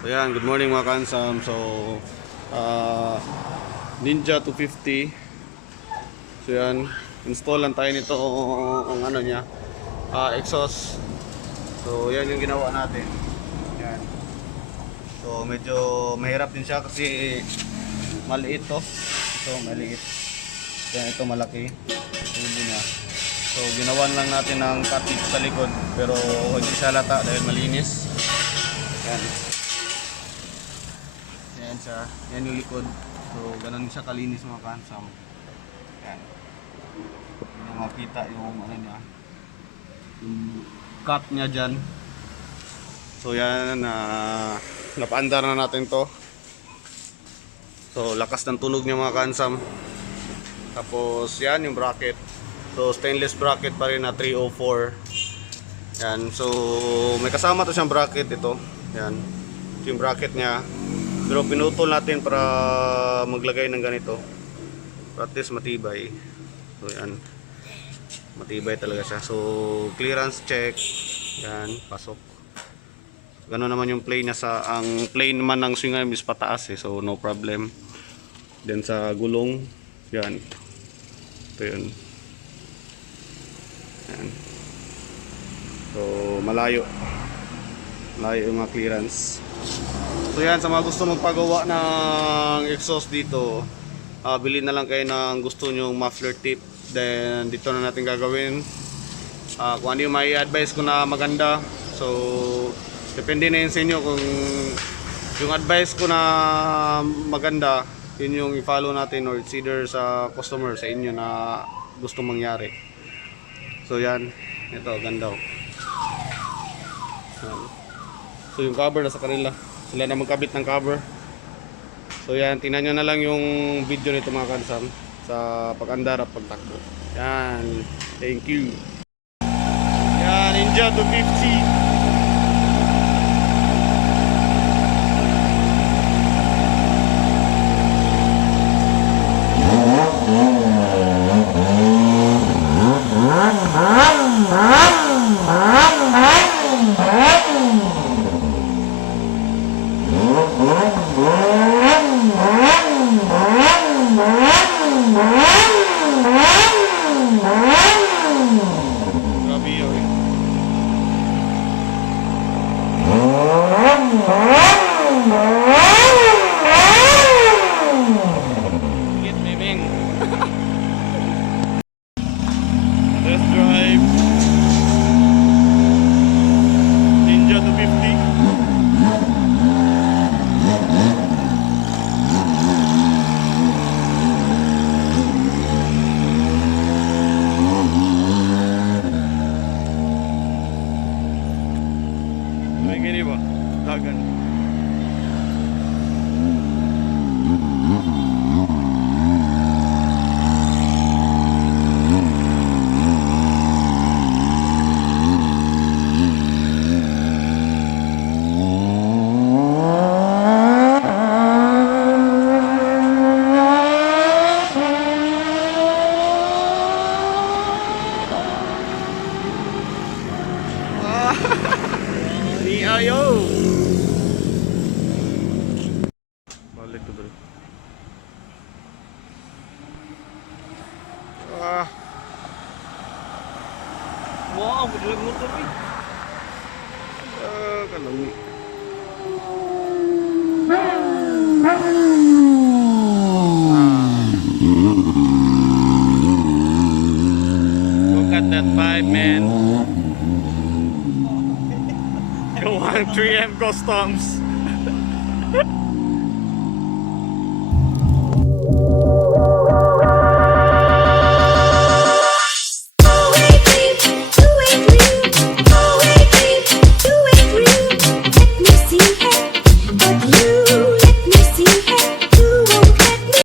Ayan, good morning mga kansam. So, Ninja 250. So yan, install lang tayo nito ang ano niya, exhaust. So yan yung ginawa natin. Yan. So medyo mahirap din siya kasi maliit to. Ito maliit. Yan, ito malaki. Tubo niya. So ginawan lang natin ng cutting sa likod pero hindi siya lata dahil malinis. Yan. Yan siya. Yan yung likod. So ganun siya kalinis mga kansam. Yan. Hindi makita yung ano niya. Yung cut niya dyan. So yan, napaandar na natin to. So lakas ng tunog niya mga kansam. Tapos yan yung bracket. So stainless bracket pa rin na 304. Yan. So may kasama to siyang bracket ito. Yan. Yung bracket niya. Pero pinutol natin para maglagay ng ganito. Para at least matibay. So yan. Matibay talaga siya. So clearance check. Yan, pasok. Gano'n naman yung plane niya sa ang plane naman ng swing arm is pataas eh. So no problem. Then sa gulong, yan. Ito yun. Yan. So malayo. Malayo yung mga clearance. So yan, sa mga gusto magpagawa ng exhaust dito, bilhin na lang kayo ng gusto nyong muffler tip. Then dito na natin gagawin. Kung ano yung may advice ko na maganda. So depende na yun sa inyo kung yung advice ko na maganda, yun yung i-follow natin or it's either sa customer, sa inyo na gusto mangyari. So yan, ito ganda. So yung cover na sa kanila. Sila na magkabit ng cover. So yan, tingnan nyo na lang yung video nito mga kansam sa pag-andar at pagtakbo. Yan, thank you. Yan, Ninja 250. Let's drive Ninja 250. May gini ba? Dagan. Ayo. Balik ke balik. Wow, bener motor ni. Kalau ni. Look at that pipe, man. Go on 3M Customs.